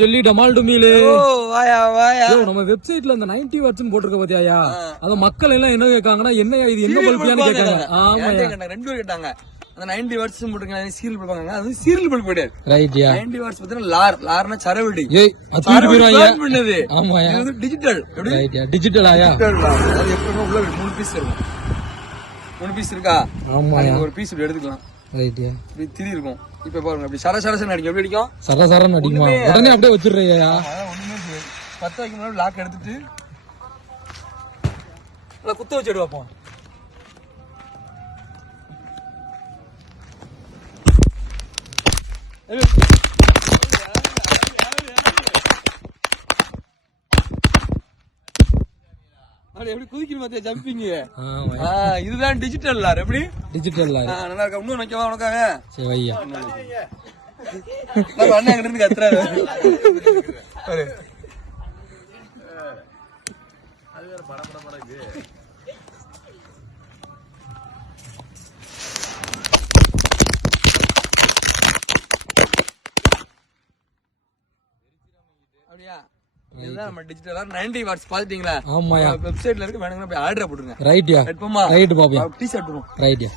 Jelly டமால் டுமிலே வாயா வாயா. நம்ம வெப்சைட்ல அந்த 90 வாட்ஸ் போட்டுருக்க பாத்தியாயா? அத மக்கள் எல்லாம் என்ன கேட்காங்கன்னா, என்ன இது என்ன பல்பியான்னு கேட்காங்க. ஆமா, 2 பேர் கேட்டாங்க. அந்த 90 வாட்ஸ் போட்டுருங்க, சீரியல் பல்பாங்க. அது சீரியல் பல்ப் கிடையாது. ரைட்யா. 90 வாட்ஸ் பார்த்தா லார்னா சரவெடி. ஏய், அது தூக்கிடுவாங்க. பண்ணது. ஆமாயா. இது வந்து டிஜிட்டல். எப்படி? ரைட்யா, டிஜிட்டலாயா? அது எப்பவுமே உள்ள 3 பீஸ் இருக்கும். 3 பீஸ் இருக்கா? ஆமாயா. ஒரு பீஸ் இப்படி எடுத்துக்கலாம். ரைட்யா. இப்படி திரி இருக்கும். இப்ப பாருங்க, அப்படி சரசரசன் அடிக்கும். எப்படி அடிக்கும்? சரசரன்னு அடிக்குமா? உடனே அப்படியே வச்சிடுறியா? ஒண்ணுமே 10 வைக்கும் முன்னாடி லாக் எடுத்துட்டு குத்த வச்சு எடுப்போம். எப்படி குதிக்கணும் பாத்தியா? ஜம்பிங். இதுதான் டிஜிட்டல் லார். எப்படி டிஜிட்டல் லார்? நல்லா இருக்கா? இன்னும் வைக்கவா உனக்காக? சரி வையா. அண்ணா அங்க இருந்து கத்துறாரு. அது வேற படபடமா இருக்கு. அப்படியா? இதுதான் நம்ம டிஜிட்டலா 90 வாட்ஸ் பாத்துட்டீங்களா? ஆமாயா. வெப்சைட்ல இருக்கு, வேணும்னா போய் ஆர்டர் போட்டுருங்க. ரைட்யா. எடுப்போமா? ரைட் பாப்பியா. டீ ஷர்ட் போடுவோம். ரைட்யா.